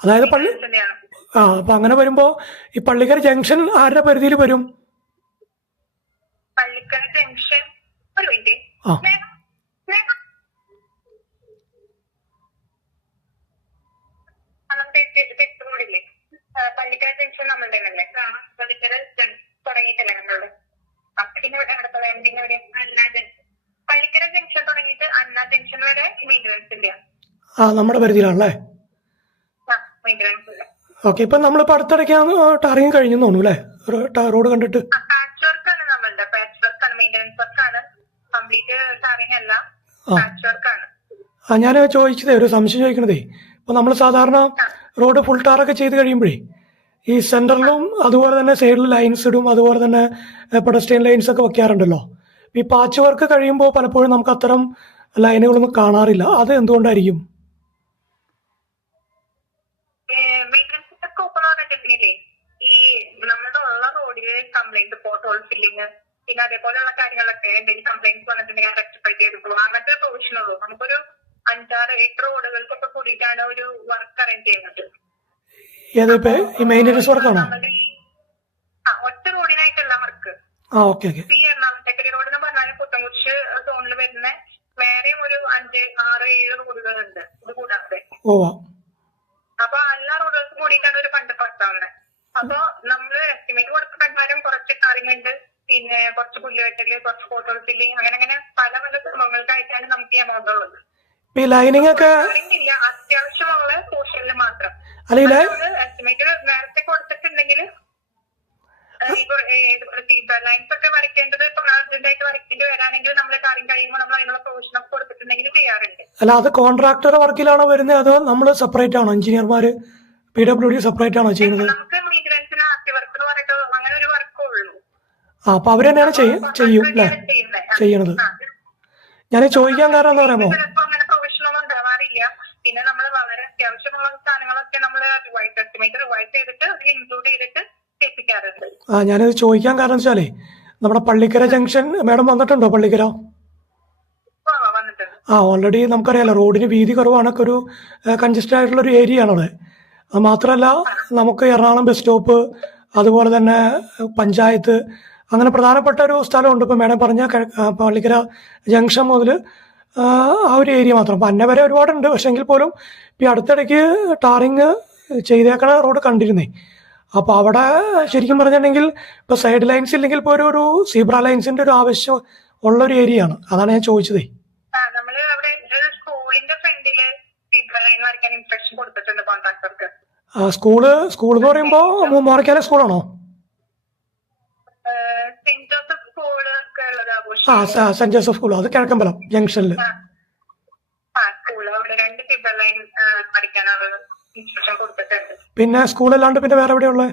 അതായത് പള്ളി അപ്പൊ അങ്ങനെ വരുമ്പോ ഈ പള്ളിക്കര ജംഗ്ഷൻ ആരുടെ പരിധിയിൽ വരും? പള്ളിക്കര ജംഗ്ഷൻ ഒരു മിനിറ്റ്. റോഡില്ലേ പള്ളിക്കര ജംഗ്ഷൻ നമ്മളുടെ അല്ലേ? പള്ളിക്കര തുടങ്ങിയിട്ടല്ലേ നമ്മളുടെ? പിന്നെ പള്ളിക്കര ജംഗ്ഷൻ തുടങ്ങിയിട്ട് അണ്ണ ജംഗ്ഷൻ വരെ മെയിൻ്റനൻസ് ഇല്ല. നമ്മുടെ പരിധിയിലാണല്ലേ? മെയിൻ്റനൻസ് ഇല്ല. ഓക്കെ. ഇപ്പൊ നമ്മളിപ്പോ അടുത്തിടയ്ക്ക് ടാറിങ് കഴിഞ്ഞു തോന്നുന്നു അല്ലേ? റോഡ് കണ്ടിട്ട് പാച്ച് വർക്കാണ് നമ്മളുടെ. പാച്ച് വർക്കാണ്, മെയിൻ്റനൻസ് വർക്കാണ്. കംപ്ലീറ്റ് ടാറിങ് അല്ല, പാച്ച് വർക്കാണ്. ഞാൻ ചോദിച്ചതേ, ഒരു സംശയം ചോദിക്കണതേ, ഇപ്പൊ നമ്മൾ സാധാരണ റോഡ് ഫുൾ ടാറൊക്കെ ചെയ്ത് കഴിയുമ്പോഴേ ഈ സെന്ററിലും അതുപോലെ തന്നെ സൈഡിൽ ലൈൻസ് ഇടും, അതുപോലെ തന്നെ പെഡസ്ട്രിയൻ ലൈൻസ് ഒക്കെ വെക്കാറുണ്ടല്ലോ. ഈ പാച്ച് വർക്ക് കഴിയുമ്പോൾ പലപ്പോഴും നമുക്ക് അത്തരം ലൈനുകളൊന്നും കാണാറില്ല. അത് എന്തുകൊണ്ടായിരിക്കും? ഈ നമ്മുടെ ഉള്ള റോഡില് കംപ്ലൈന്റ്, പോട്ട് ഹോൾ ഫില്ലിങ്, പിന്നെ അതേപോലെയുള്ള കാര്യങ്ങളൊക്കെ എന്തെങ്കിലും കംപ്ലൈന്റ്സ് വന്നിട്ടുണ്ടെങ്കിൽ റെക്ടിഫൈ ചെയ്തിട്ടുള്ളൂ. അങ്ങനത്തെ പ്രൊവിഷൻ ഉള്ളൂ. നമുക്കൊരു 5-6-8 റോഡുകൾക്കൊക്കെ കൂടിയിട്ടാണ് ഒരു വർക്ക് അറേഞ്ച് ചെയ്യുന്നത്. ഒറ്റ റോഡിനായിട്ടുള്ള വർക്ക്. ഈ എറണാകുളത്തേക്കരി റോഡ് എന്ന് പറഞ്ഞാൽ പുത്തൻകുരിശ് സോണിൽ വരുന്ന വേറെയും ഒരു 5-6-7 റോഡുകളുണ്ട് ഇത് കൂടാതെ. അപ്പൊ എല്ലാ റോഡുകൾക്കും കൂടിയിട്ടാണ് ഒരു ഫണ്ട് പാസ്സാവുന്നത്. അപ്പൊ നമ്മള് എസ്റ്റിമേറ്റ് കൊടുത്ത പ്രകാരം കുറച്ച് ടാറിംഗ് ഉണ്ട്, പിന്നെ കുറച്ച് പുല്ലുവെട്ടല്, കുറച്ച് ഫോട്ടോ ഫില്ലിങ്, അങ്ങനെ പല പല സംഭവങ്ങൾക്കായിട്ടാണ് നമുക്ക് ഈ എമൗണ്ട് ഉള്ളത്. അത്യാവശ്യമുള്ള പോർഷനിൽ മാത്രം എസ്റ്റിമേറ്റ് നേരത്തെ കൊടുത്തിട്ടുണ്ടെങ്കിൽ ലൈൻസ് ഒക്കെ വരയ്ക്കേണ്ടത് അർജന്റായിട്ട് വരയ്ക്കേണ്ടി വരാണെങ്കിൽ നമ്മൾ ടാറിംഗ് കഴിയുമ്പോൾ നമ്മൾ അതിനുള്ള പ്രൊവിഷൻ ഒക്കെ കൊടുത്തിട്ടുണ്ടെങ്കിൽ ചെയ്യാറുണ്ട്. അല്ല, അത് കോൺട്രാക്ടർ വർക്കിലാണോ വരുന്നത് അതോ നമ്മൾ സെപ്പറേറ്റ് ആണോ? എഞ്ചിനീയർമാര് PWD സെപ്പറേറ്റ് ആണോ ചെയ്യുന്നത്? നമുക്ക് മെയിൻ്റനൻസിന് ആർട്ടി വർക്ക് എന്ന് പറഞ്ഞിട്ട് അങ്ങനെ ഒരു വർക്കേ ഉള്ളൂ. അപ്പൊ അവര് തന്നെയാണ് ചെയ്യും അല്ലേ ചെയ്യണത്? ഞാൻ ചോദിക്കാൻ കാരണം എന്താ പറയാമോ, അങ്ങനെ പ്രൊവിഷൻ ഒന്നും ഉണ്ടാവാറില്ല. പിന്നെ നമ്മൾ വളരെ അത്യാവശ്യമുള്ള സാധനങ്ങളൊക്കെ നമ്മൾ എസ്റ്റിമേറ്റ് റിവൈസ് ചെയ്തിട്ട് ഇൻക്ലൂഡ് ചെയ്തിട്ട് ചെയ്യിപ്പിക്കാറുണ്ട്. ഞാനത് ചോദിക്കാൻ കാരണം വെച്ചാലേ, നമ്മുടെ പള്ളിക്കര ജംഗ്ഷൻ മാഡം വന്നിട്ടുണ്ടോ? പള്ളിക്കര ഓൾറെഡി നമുക്കറിയാലോ, റോഡിന് വീതി കുറവാണൊക്കെ, ഒരു കൺജസ്റ്റഡ് ആയിട്ടുള്ള ഒരു ഏരിയ ആണത്. അത് മാത്രമല്ല, നമുക്ക് എറണാകുളം ബസ് സ്റ്റോപ്പ്, അതുപോലെ തന്നെ പഞ്ചായത്ത്, അങ്ങനെ പ്രധാനപ്പെട്ട ഒരു സ്ഥലമുണ്ട്. ഇപ്പോൾ മാഡം പറഞ്ഞ പള്ളിക്കര ജംഗ്ഷൻ മുതൽ ആ ഒരു ഏരിയ മാത്രം. അപ്പം അന്ന വരെ ഒരുപാടുണ്ട്. പക്ഷെ എങ്കിൽ പോലും ഈ അടുത്തിടയ്ക്ക് ടാറിങ് ചെയ്തേക്കണ റോഡ് കണ്ടിരുന്നേ. അപ്പോൾ അവിടെ ശരിക്കും പറഞ്ഞിട്ടുണ്ടെങ്കിൽ ഇപ്പോൾ സൈഡ് ലൈൻസ് ഇല്ലെങ്കിൽ ഇപ്പോൾ ഒരു സീബ്ര ലൈൻസിൻ്റെ ഒരു ആവശ്യം ഉള്ള ഒരു ഏരിയ ആണ്. അതാണ് ഞാൻ ചോദിച്ചതേ. സ്കൂൾ എന്ന് പറയുമ്പോൾ മോറക്കാലെ സ്കൂളാണോ? സെന്റ് ജോസഫ് സ്കൂൾ, അത് കിഴക്കമ്പലം ജംഗ്ഷനിൽ. പിന്നെ സ്കൂളല്ലാണ്ട് പിന്നെ വേറെ എവിടെയുള്ളത്?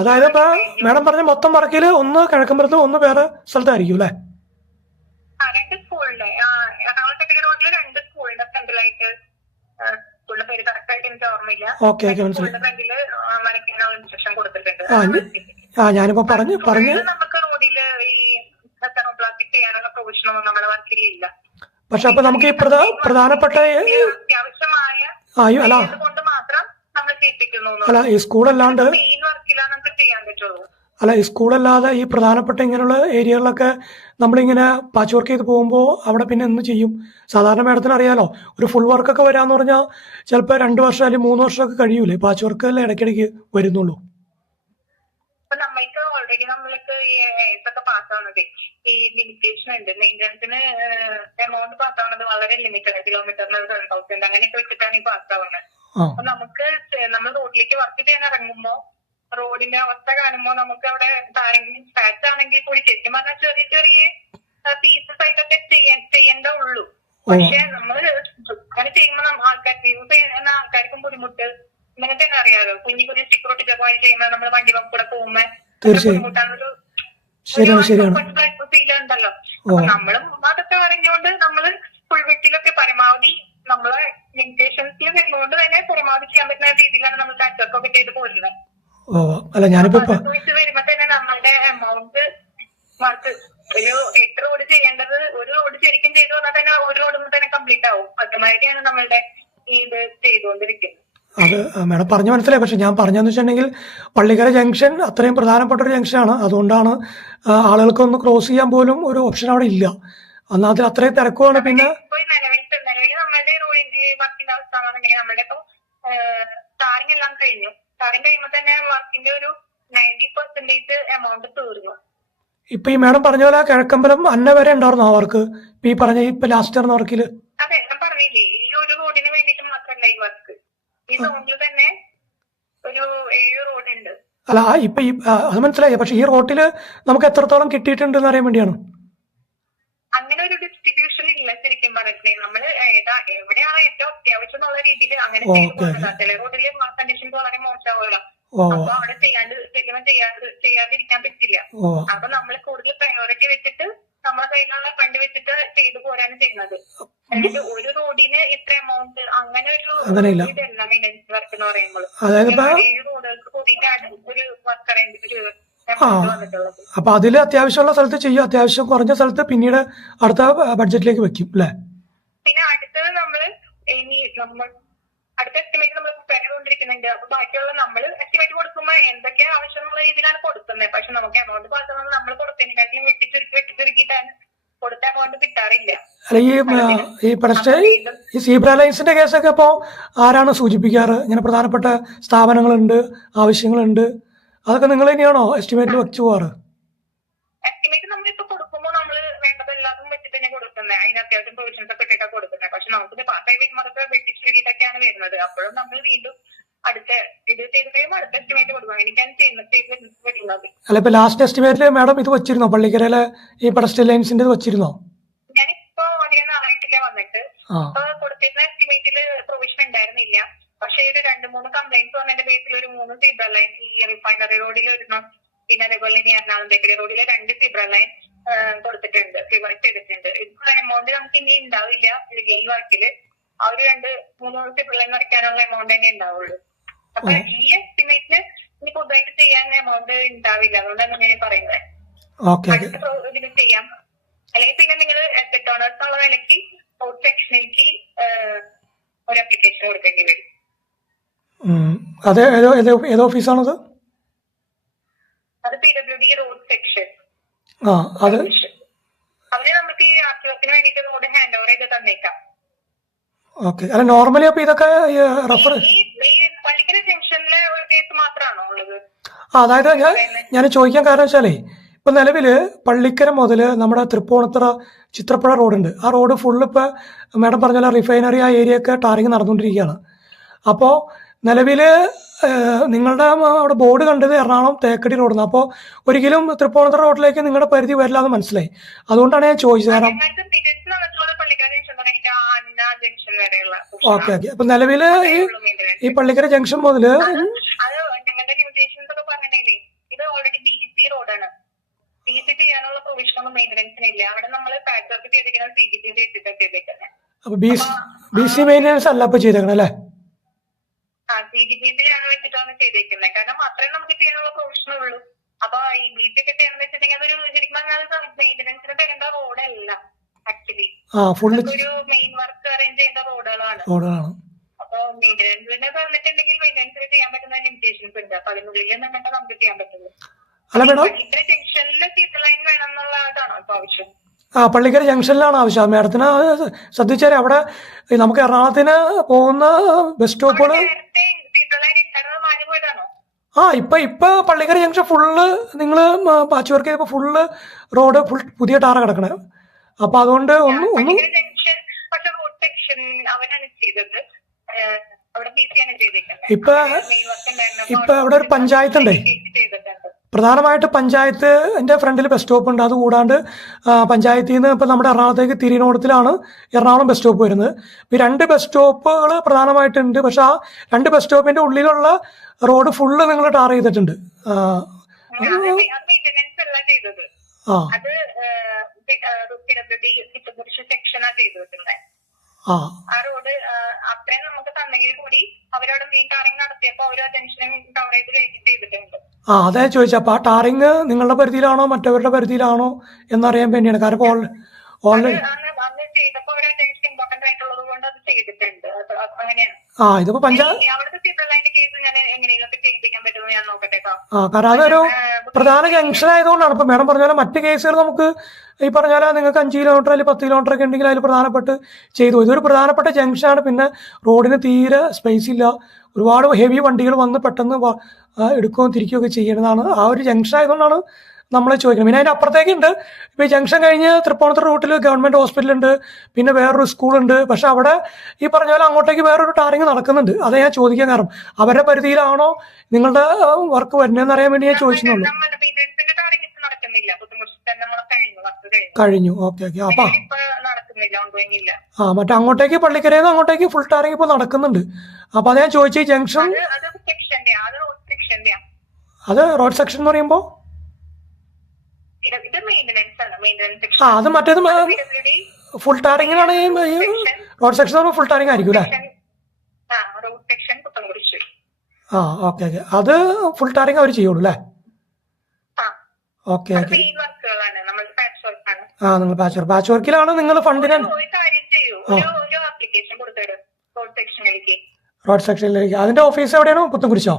അതായത് ഇപ്പൊ മാഡം പറഞ്ഞ മൊത്തം വർക്കില് ഒന്ന് കിഴക്കമ്പലത്തും ഒന്ന് വേറെ സ്ഥലത്തായിരിക്കും അല്ലേ? ഓക്കെ, മനസ്സിലായി. ഞാനിപ്പോ പറഞ്ഞു പക്ഷെ അപ്പൊ നമുക്ക് ഈ പ്രധാനപ്പെട്ട അല്ല ഈ സ്കൂളല്ലാണ്ട് ഈ സ്കൂളല്ലാതെ ഈ പ്രധാനപ്പെട്ട ഇങ്ങനെയുള്ള ഏരിയകളിലൊക്കെ നമ്മളിങ്ങനെ പാച്ച് വർക്ക് ചെയ്ത് പോകുമ്പോൾ അവിടെ പിന്നെ എന്ത് ചെയ്യും? സാധാരണ മാഡത്തിന് അറിയാലോ, ഒരു ഫുൾ വർക്കൊക്കെ വരാന്ന് പറഞ്ഞാൽ ചിലപ്പോൾ 2 വർഷം അല്ലെങ്കിൽ 3 വർഷമൊക്കെ കഴിയൂലേ? പാച്ച് വർക്ക് അല്ലേ ഇടയ്ക്കിടയ്ക്ക് വരുന്നുള്ളൂ. നമ്മൾക്ക് ഓൾറെഡി നമ്മൾക്ക് ഈ ലിമിറ്റേഷൻ ഉണ്ട്. മെയിൻ്റനൻസിന് എമൗണ്ട് പാസ്സാവുന്നത് വളരെ ലിമിറ്റഡ്, കിലോമീറ്ററിന് 1000 അങ്ങനെയൊക്കെ വെച്ചിട്ടാണ് ഈ പാസ്സാവുന്നത്. അപ്പൊ നമുക്ക് നമ്മൾ റോഡിലേക്ക് വർക്ക് ചെയ്യാൻ ഇറങ്ങുമ്പോ റോഡിന്റെ അവസ്ഥ കാണുമ്പോൾ നമുക്ക് അവിടെ സ്പാച്ച് ആണെങ്കിൽ കൂടി ശരിക്കും പറഞ്ഞാൽ ചെറിയ ചെറിയ പീസസ് ആയിട്ടൊക്കെ ചെയ്യേണ്ട ഉള്ളൂ. പക്ഷെ നമ്മൾ അങ്ങനെ ചെയ്യുമ്പോൾ ആൾക്കാർക്ക് യൂസ് ചെയ്യുന്ന ആൾക്കാർക്കും ബുദ്ധിമുട്ട്. നിങ്ങൾക്ക് തന്നെ അറിയാലോ, കുഞ്ഞു കുഞ്ഞു സ്റ്റിക്കർ ഒട്ടിച്ച പോലെ ചെയ്യുമ്പോൾ നമ്മൾ വണ്ടി കൂടെ പോകുമ്പോൾ ബുദ്ധിമുട്ടാണൊരു ഫീൽ ഉണ്ടല്ലോ. അപ്പൊ നമ്മളും അതൊക്കെ അറിഞ്ഞുകൊണ്ട് നമ്മള് ഫുൾ വെറ്റിലൊക്കെ പരമാവധി നമ്മളെ ലിമിറ്റേഷൻസിൽ വരുന്നതുകൊണ്ട് തന്നെ പരമാവധി ചെയ്യാൻ പറ്റുന്ന രീതിയിലാണ് നമ്മൾ ടാക്സൊക്കെ ചെയ്ത് പോരുന്നത്. വരുമ്പോ തന്നെ നമ്മളുടെ എമൗണ്ട് വർക്ക് ഒരു 8 റോഡ് ചെയ്യേണ്ടത് ഒരു റോഡ് ശരിക്കും ചെയ്തു വന്നാൽ തന്നെ ഒരു റോഡ് തന്നെ ഇമാതിരിയാണ് നമ്മളുടെ ഇത് ചെയ്തുകൊണ്ടിരിക്കുന്നത്. അത് മാഡം പറഞ്ഞു മനസ്സിലായി. പക്ഷെ ഞാൻ പറഞ്ഞതെന്ന് വെച്ചിട്ടുണ്ടെങ്കിൽ പള്ളിക്കര ജംഗ്ഷൻ അത്രയും പ്രധാനപ്പെട്ട ഒരു ജംഗ്ഷനാണ്. അതുകൊണ്ടാണ് ആളുകൾക്കൊന്ന് ക്രോസ് ചെയ്യാൻ പോലും ഒരു ഓപ്ഷൻ അവിടെ ഇല്ല. എന്നാൽ അതിൽ അത്രയും തിരക്കുമാണ്. പിന്നെ നിലവിൽ നമ്മളുടെ റോഡിന്റെ വർക്കിന്റെ അവസ്ഥ ആണെന്നുണ്ടെങ്കിൽ നമ്മളുടെ ഇപ്പൊ ടാറിങ് എല്ലാം കഴിഞ്ഞു. ടാറിങ് കഴിയുമ്പോൾ തന്നെ വർക്കിന്റെ ഒരു 90% എമൗണ്ട് തീർന്നു. ഇപ്പൊ ഈ മാഡം പറഞ്ഞ പോലെ കിഴക്കമ്പലം അന്ന വരെ ഉണ്ടായിരുന്നു ആ വർക്ക്. ഈ പറഞ്ഞ ഇപ്പൊ ലാസ്റ്റ് നടന്ന വർക്കില് അതെ, ഞാൻ പറഞ്ഞില്ലേ, ഈ ഒരു റോഡിന് വേണ്ടിട്ട് മാത്രമല്ല ഈ വർക്ക്. ഈ സോണിൽ തന്നെ ഒരു 7 റോഡ് ഉണ്ട്. അല്ല ഇപ്പൊ ഈ അത് മനസ്സിലായി. പക്ഷെ ഈ റോട്ടില് നമുക്ക് എത്രത്തോളം കിട്ടിയിട്ടുണ്ട് എന്ന് അറിയാൻ വേണ്ടിയാണ്. അങ്ങനെ ഒരു ഡിസ്ട്രിബ്യൂഷൻ ഇല്ല ശരിക്കും പറഞ്ഞിട്ടുണ്ടെങ്കിൽ. നമ്മള് എവിടെയാണ് ഏറ്റവും അത്യാവശ്യം എന്നുള്ള രീതിയിൽ അങ്ങനെ ചെയ്തു പോകുന്നത്. ചില റോഡില് കണ്ടീഷൻസ് വളരെ മോശമാവുമല്ലോ. അപ്പൊ അവിടെ ചെയ്യാതിരിക്കാൻ പറ്റില്ല. അപ്പൊ നമ്മൾ കൂടുതൽ പ്രയോറിറ്റി വെച്ചിട്ട് നമ്മളെ കയ്യിലുള്ള ഫണ്ട് വെച്ചിട്ട് ചെയ്തു പോരാണ് ചെയ്യുന്നത്. അതായത് ഒരു റോഡിന് ഇത്ര എമൗണ്ട് അങ്ങനെ ഒരു ഇതല്ല മെയിൻ്റെനൻസ് വർക്ക് എന്ന് പറയുമ്പോൾ. 7 റോഡുകൾക്ക് കൂടിയിട്ടാണ് ഒരു വർക്ക് അറേഞ്ച് വന്നിട്ടുള്ളത്. അപ്പൊ അതില് അത്യാവശ്യമുള്ള സ്ഥലത്ത് ചെയ്യും, അത്യാവശ്യം കുറഞ്ഞ സ്ഥലത്ത് പിന്നീട് അടുത്ത ബഡ്ജറ്റിലേക്ക് വെക്കും അല്ലെ. പിന്നെ അടുത്തത് നമ്മള് ഇനി അടുത്ത എസ്റ്റിമേറ്റ് നമ്മൾ കൊണ്ടിരിക്കുന്നുണ്ട്. അപ്പൊ ബാക്കിയുള്ള നമ്മൾ എസ്റ്റിമേറ്റ് കൊടുക്കുമ്പോൾ എന്തൊക്കെയാണ് ആവശ്യമുള്ള രീതിയിലാണ് കൊടുക്കുന്നത്. പക്ഷെ നമുക്ക് എമൗണ്ട് പാസ്സാവുന്നത് നമ്മൾ കൊടുത്തതിനെക്കാട്ടിലും വെട്ടിച്ചുരുക്കിയിട്ടാണ് കൊടുത്ത എമൗണ്ട് കിട്ടാറില്ല. അല്ല ഈ സീബ്ര ലൈൻസിന്റെ കേസൊക്കെ ഇപ്പോ ആരാണ് സൂചിപ്പിക്കാറ്? ഇങ്ങനെ പ്രധാനപ്പെട്ട സ്ഥാപനങ്ങളുണ്ട്, ആവശ്യങ്ങളുണ്ട്, അതൊക്കെ നിങ്ങൾ തന്നെയാണോ എസ്റ്റിമേറ്റ് വെച്ചു പോവാറ്? എസ്റ്റിമേറ്റ് നമ്മളിപ്പോ കൊടുക്കുമ്പോൾ നമ്മൾ വേണ്ടതെല്ലാതും വെച്ചിട്ട് തന്നെ കൊടുക്കുന്നത്. അതിന് അത്യാവശ്യം പ്രൊവിഷൻസ് ഒക്കെ ഇട്ടിട്ടാണ് കൊടുക്കുന്നത്. പക്ഷെ നമുക്ക് പാസ്സായി വരുമ്പോൾ അതൊക്കെ വെട്ടിച്ചുരുക്കിയിട്ടൊക്കെയാണ് വരുന്നത്. അപ്പോഴും നമ്മൾ വീണ്ടും അടുത്ത ഇത് ചെയ്ത് കഴിയുമ്പോൾ അടുത്ത എസ്റ്റിമേറ്റ് കൊടുക്കുക. എനിക്കാണ് ചെയ്യുന്നത്. അല്ല ഇപ്പൊ ലാസ്റ്റ് എസ്റ്റിമേറ്റില് മാഡം ഇത് വെച്ചിരുന്നോ? പള്ളിക്കരയിലെ ഈ പെഡസ്ട്രിയൽ ലൈൻസിന്റെ വെച്ചിരുന്നോ? ഞാനിപ്പോ അധികം നാളായിട്ടില്ല വന്നിട്ട്. ഇപ്പൊ കൊടുത്തിരുന്ന എസ്റ്റിമേറ്റില് പ്രൊവിഷൻ ഉണ്ടായിരുന്നില്ല. പക്ഷെ ഒരു 2-3 കംപ്ലൈന്റ്സ് വന്നതിന്റെ ബേസിൽ ഒരു 3 സീബ്ര ലൈൻ ഈ റിഫൈനറി റോഡിൽ ഒരെണ്ണം, പിന്നെ അതേപോലെ ഇനി എറണാകുളം തേക്കടി റോഡിലെ 2 സീബ്ര ലൈൻ കൊടുത്തിട്ടുണ്ട്, ഫിവറൈസ് ചെയ്തിട്ടുണ്ട്. ഇപ്പൊ എമൗണ്ട് നമുക്ക് ഇനി ഉണ്ടാവില്ല ഈ വർക്കില്. ആ ഒരു 2-3 സീബ്ര ലൈൻ വരയ്ക്കാനുള്ള എമൗണ്ട് തന്നെ ഉണ്ടാവുള്ളൂ. അപ്പൊ ഈ എസ്റ്റിമേറ്റില് ഇനി പുതുതായിട്ട് ചെയ്യാൻ എമൗണ്ട് ഉണ്ടാവില്ല. അതുകൊണ്ടാണ് ഞാൻ പറയുന്നത്. അടുത്ത ഇതിൽ ചെയ്യാം. അല്ലെങ്കിൽ പിന്നെ നിങ്ങൾ അസറ്റ് ഓണേഴ്സ് എന്നുള്ള നിലയ്ക്ക് ഔട്ട് സെക്ഷനിലേക്ക് ഒരു അപ്ലിക്കേഷൻ കൊടുക്കേണ്ടി വരും. അതെ, ഏത് ഓഫീസാണത്? അത് PWD റോഡ് സെക്ഷൻ. അവര് നമുക്ക് ഈ ആശ്രയത്തിന് വേണ്ടിട്ട് റോഡ് ഹാൻഡ് ഓവർ ചെയ്ത് തന്നേക്കാം. അല്ല നോർമലി അപ്പൊ ഇതൊക്കെ റെഫർ പള്ളിക്കര ജംഗ്ഷനിലെ ഒരു കേസ് മാത്രമാണോ ഉള്ളത്? അതായത് ഞാൻ ചോദിക്കാൻ കാരണം വെച്ചാലേ ഇപ്പൊ നിലവില് പള്ളിക്കര മുതൽ നമ്മുടെ തൃപ്പൂണിത്തുറ ചിത്രപ്പുഴ റോഡുണ്ട്. ആ റോഡ് ഫുള്ള് ഇപ്പൊ മാഡം പറഞ്ഞ റിഫൈനറി ആ ഏരിയ ഒക്കെ ടാറിങ് നടന്നുകൊണ്ടിരിക്കുകയാണ്. അപ്പോൾ നിലവില് നിങ്ങളുടെ അവിടെ ബോർഡ് കണ്ടത് എറണാകുളം തേക്കടി റോഡിന്. അപ്പോൾ ഒരിക്കലും തൃപ്പൂണിത്തുറ റോഡിലേക്ക് നിങ്ങളുടെ പരിധി വരില്ല എന്ന് മനസ്സിലായി. അതുകൊണ്ടാണ് ഞാൻ ചോദിച്ചത്. കാരണം ഓക്കെ അപ്പൊ നിലവില് ഈ പള്ളിക്കര ജംഗ്ഷൻ മുതല് അപ്പൊ BC മെയിൻ്റെനൻസ് അല്ല ഇപ്പൊ ചെയ്തേക്കണം അല്ലേ? വെച്ചിട്ടാണ് ചെയ്തേക്കുന്നത്. കാരണം അത്രയും നമുക്ക് ചെയ്യാനുള്ള പ്രൊവിഷൻ ഉള്ളൂ. അപ്പൊ ഈ BC ഒക്കെ ചെയ്യാന്ന് വെച്ചിട്ടുണ്ടെങ്കിൽ അതൊരു ശരിക്കും മെയിൻ്റെനൻസിന് തരേണ്ട റോഡല്ല. ആക്ച്വലി ഒരു മെയിൻ വർക്ക് അറേഞ്ച് ചെയ്യേണ്ട റോഡുകളാണ്. അപ്പൊ മെയിൻ്റെനൻസിനെ പറഞ്ഞിട്ടുണ്ടെങ്കിൽ മെയിൻ്റെനൻസിന് ചെയ്യാൻ പറ്റുന്ന ലിമിറ്റേഷൻസ് ഉണ്ട്. അപ്പൊ അതിനുള്ളിൽ നിന്നിട്ട് നമുക്ക് ചെയ്യാൻ പറ്റുള്ളൂ. പള്ളിക്കര ജംഗ്ഷനിൽ സീബ്ര ലൈൻ വേണം എന്നുള്ളതാണോ ഇപ്പൊ ആവശ്യം? പള്ളിക്കര ജംഗ്ഷനിലാണ് ആവശ്യം. മാഡത്തിന് ശ്രദ്ധിച്ചാൽ അവിടെ നമുക്ക് എറണാകുളത്തിന് പോകുന്ന ബസ് സ്റ്റോപ്പുകള് ഇപ്പൊ പള്ളിക്കര ജംഗ്ഷൻ ഫുള്ള് നിങ്ങൾ പാച്ച് വർക്ക് ചെയ്തപ്പോ ഫുള്ള് റോഡ് പുതിയ ടാറ കിടക്കണേ. അപ്പൊ അതുകൊണ്ട് ഒന്നും ഇപ്പൊ അവിടെ ഒരു പഞ്ചായത്തുണ്ടേ. പ്രധാനമായിട്ട് പഞ്ചായത്തിന്റെ ഫ്രണ്ടിൽ ബസ് സ്റ്റോപ്പ് ഉണ്ട്. അതുകൂടാണ്ട് പഞ്ചായത്തിൽ നിന്ന് ഇപ്പം നമ്മുടെ എറണാകുളത്തേക്ക് തിരിനോടത്തിലാണ് എറണാകുളം ബസ് സ്റ്റോപ്പ് വരുന്നത്. ഈ 2 ബസ് സ്റ്റോപ്പുകൾ പ്രധാനമായിട്ടുണ്ട്. പക്ഷെ ആ 2 ബസ് സ്റ്റോപ്പിന്റെ ഉള്ളിലുള്ള റോഡ് ഫുള്ള് നിങ്ങൾ ടാർ ചെയ്തിട്ടുണ്ട്. ആ റോഡ് അത്രയും നമുക്ക് തന്നെങ്കിൽ കൂടി അവരവിടെ മെയിൻ ടാറിങ് നടത്തിയപ്പോ അവർ ആ ജംഗ്ഷനും കവറേജ് കഴിഞ്ഞിട്ട് ചെയ്തിട്ടുണ്ട്. അതാ ചോദിച്ചത്. അപ്പൊ ആ ടാറിങ് നിങ്ങളുടെ പരിധിയിലാണോ മറ്റവരുടെ പരിധിയിലാണോ എന്നറിയാൻ വേണ്ടിയാണ്. കാരണം ഓൾറെഡി ചെയ്തപ്പോ അവർ ആ ജംഗ്ഷൻ ഇമ്പോർട്ടന്റ് ആയിട്ടുള്ളത് കൊണ്ട് അത് ചെയ്തു. ഇതിപ്പോ അവിടുത്തെ സീബ്രലൈന്റെ കേസ് ഞാൻ എങ്ങനെയൊക്കെ ചെയ്യിപ്പിക്കാൻ പറ്റുമെന്ന് ഞാൻ നോക്കട്ടെട്ടോ. കാരണം അതൊരു പ്രധാന ജംഗ്ഷൻ ആയതുകൊണ്ടാണ്. ഇപ്പൊ മേഡം പറഞ്ഞ പോലെ മറ്റ് കേസുകൾ നമുക്ക് ഈ പറഞ്ഞ പോലെ നിങ്ങൾക്ക് 5 കിലോമീറ്റർ അല്ലെങ്കിൽ 10 കിലോമീറ്റർ ഒക്കെ ഉണ്ടെങ്കിൽ അതിൽ പ്രധാനപ്പെട്ട് ചെയ്തു. ഇതൊരു പ്രധാനപ്പെട്ട ജംഗ്ഷനാണ്. പിന്നെ റോഡിന് തീരെ സ്പേസ് ഇല്ല. ഒരുപാട് ഹെവി വണ്ടികൾ വന്ന് പെട്ടെന്ന് എടുക്കുകയും തിരിക്കുകയൊക്കെ ചെയ്യേണ്ടതാണ്. ആ ഒരു ജംഗ്ഷൻ ആയതുകൊണ്ടാണ് നമ്മൾ ചോദിക്കുന്നത്. പിന്നെ അതിൻ്റെ അപ്പുറത്തേക്കുണ്ട്. ഇപ്പോൾ ഈ ജംഗ്ഷൻ കഴിഞ്ഞ് തൃപ്പൂണിത്തുറ റൂട്ടിൽ ഗവൺമെൻറ് ഹോസ്പിറ്റലുണ്ട്, പിന്നെ വേറൊരു സ്കൂളുണ്ട്. പക്ഷെ അവിടെ ഈ പറഞ്ഞ പോലെ അങ്ങോട്ടേക്ക് വേറൊരു ടാറിങ് നടക്കുന്നുണ്ട്. അതേ ഞാൻ ചോദിക്കാൻ കാരണം അവരുടെ പരിധിയിലാണോ നിങ്ങളുടെ വർക്ക് വരുന്നതെന്ന് അറിയാൻ വേണ്ടി ഞാൻ ചോദിക്കുന്നുള്ളൂ. കഴിഞ്ഞു. ഓക്കെ. അപ്പം മറ്റേ അങ്ങോട്ടേക്ക് പള്ളിക്കരയിൽ അങ്ങോട്ടേക്ക് ഫുൾ ടാറിങ് ഇപ്പോൾ നടക്കുന്നുണ്ട്. അപ്പോൾ അത് ഞാൻ ചോദിച്ചു ഈ ജംഗ്ഷൻ അത് റോഡ് സെക്ഷൻ എന്ന് പറയുമ്പോൾ അത് മറ്റേത് ഫുൾ ടാറിങ്ങിനാണ്. റോഡ് സെക്ഷൻ ഫുൾ ടാറിങ് ആയിരിക്കും അല്ലേ? ഓക്കെ. അത് ഫുൾ ടാറിങ് അവർ ചെയ്യുള്ളൂ അല്ലേ? ഓക്കെ. നിങ്ങൾ പാച്ച് വർക്കിലാണ് നിങ്ങൾ ഫണ്ടിന് റോഡ് സെക്ഷനിലേക്ക്. അതിന്റെ ഓഫീസ് എവിടെയാണ്? പുത്തൻകുരിശോ?